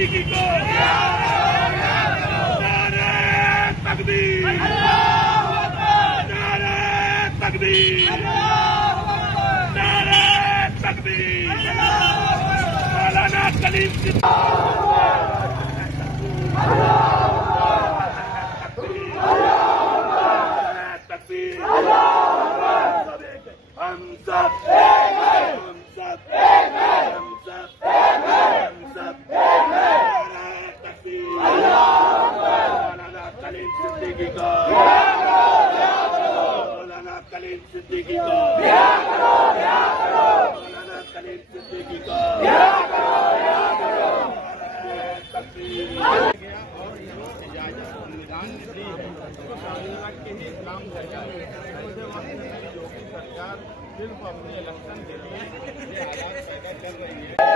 सिद्दीकी को नारे तकबीर, नारे तकबीर, नारे तकबीर। मौलाना कलीम हम सब मौलाना कलीम सिद्दीकी को, मौलाना कलीम सिद्दीकी को, मौलाना कलीम सिद्दीकी को। सिर्फ अपने इलेक्शन के लिए ये हालात पैदा कर रही है।